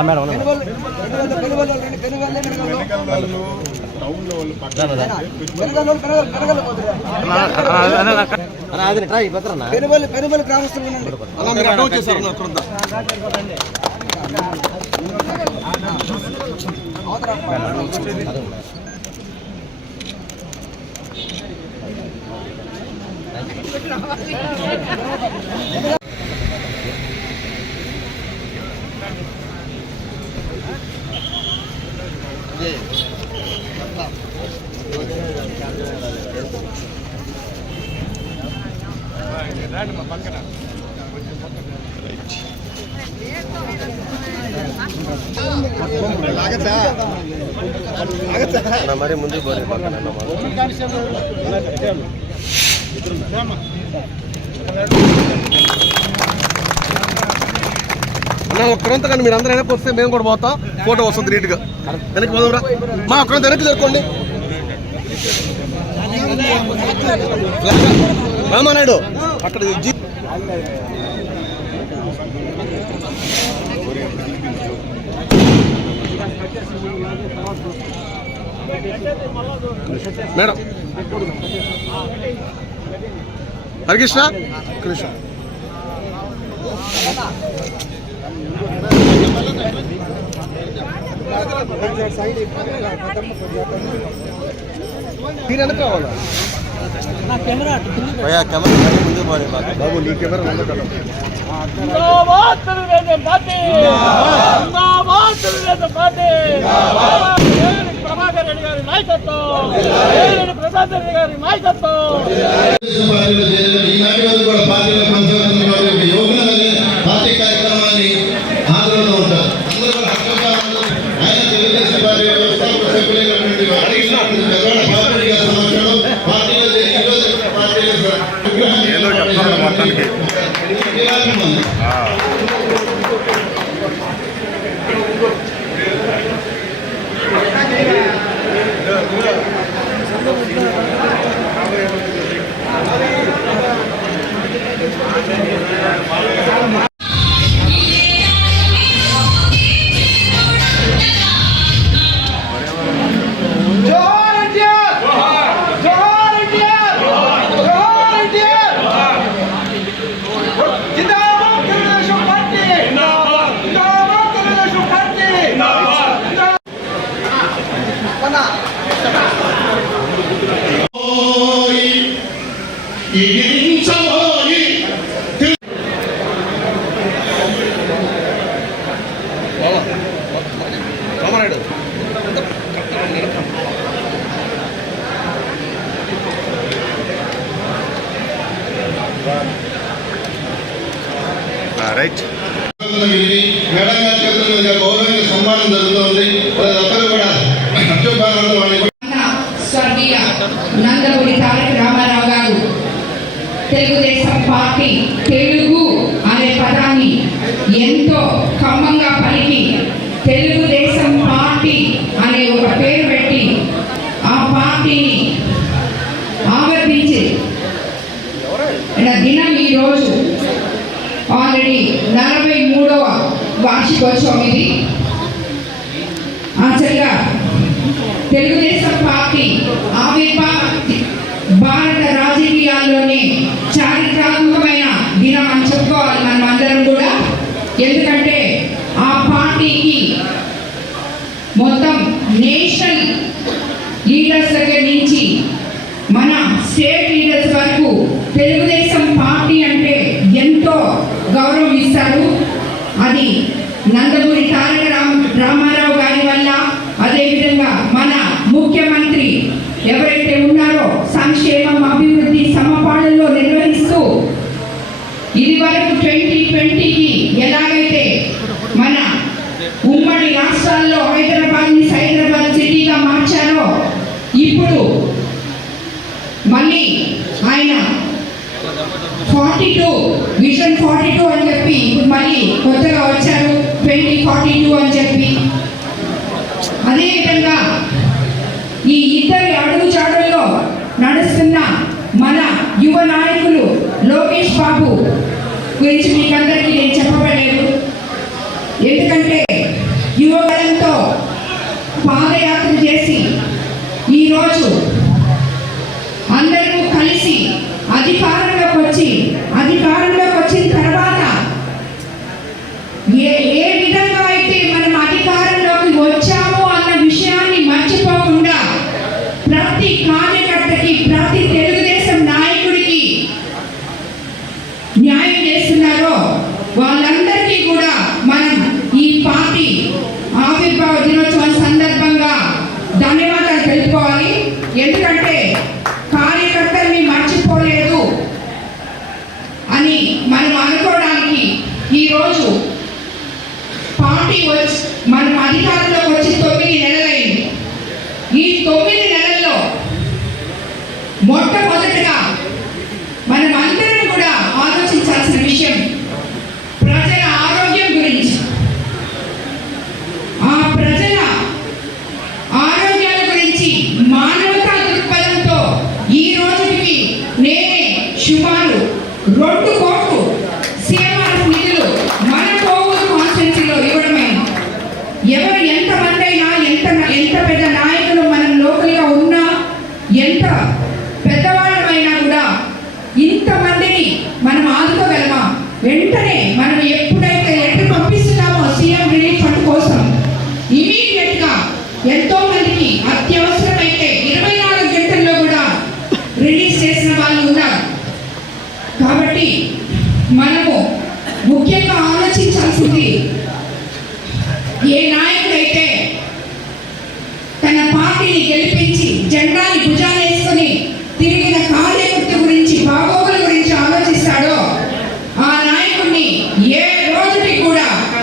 Madam అది try పత్రన్నా Penuballi Penuballi గ్రామస్తులు మరి ముందు పోనీ పక్కన ఒక్కరంత కానీ మీరు అందరూ వెనక్కి వస్తే మేము కూడా పోతాం. ఫోటో వస్తుంది నీట్గా. వెనక్కి పోదాంరా మా ఒక్కరంత వెనక్కి జరుపుకోండి. రామానాయుడు అక్కడ మేడం. హరికృష్ణ? కృష్ణ మీరు వెనక్కి రావాలా? భయ్యా, కెమెరా మరి ముందుకు పోనీ పక్కన. బాబు నీ కెమెరా ముందు కదా ప్రభాకర్ రెడ్డి గారి నాయకత్వం. రెడ్డి గారి నాయకత్వం పార్టీ కార్యక్రమాన్ని హాజరులో ఉంటారు. ఆయన తెలుగుదేశం పార్టీ వ్యవస్థాపక సభ్యులైనటువంటి పార్టీలో చేరి తారక రామారావు గారు. తెలుగుదేశం పార్టీ తెలుగు అనే పదాన్ని ఎంతో కమ్మంగా పలికి తెలుగుదేశం పార్టీ అనే ఒక పేరు పెట్టి ఆ పార్టీని ఆవర్తించి దినం ఈరోజు ఆల్రెడీ నలభై మూడవ వార్షికోత్సవం ఇది. యాక్చువల్గా తెలుగుదేశం పార్టీ ఆవిర్భావ భారత రాజకీయాల్లోనే చారిత్రాత్మకమైన దినం అని చెప్పుకోవాలి మనం అందరం కూడా ఎందుకంటే ఆ పార్టీకి మొత్తం నేషనల్ లీడర్స్ దగ్గర నుంచి మన స్టేట్ లీడర్స్ వరకు తెలుగుదేశం పార్టీ అంటే ఎంతో గౌరవం ఇస్తారు. అది నందమూరి తారక రామ రామారావు గారి వల్ల అదేవిధంగా మన ముఖ్యమంత్రి ఎవరైతే ఉన్నారో సంక్షేమ forty two vision forty two అని చెప్పి ఇప్పుడు మళ్ళీ కొత్తగా వచ్చారు ట్వంటీ ఫార్టీ టూ అని చెప్పి. అదేవిధంగా ఈ ఇద్దరి అడుగు చాడల్లో నడుస్తున్న మన యువ నాయకులు లోకేష్ బాబు గురించి మీకందరికీ నేను చెప్పబడలేదు. ఎందుకంటే యువగలంతో పాదయాత్ర He was my అధికార ఎంత పెద్దవాళ్ళమైనా కూడా ఇంతమందిని మనం ఆదుకోగలమా? వెంటనే మనం ఏ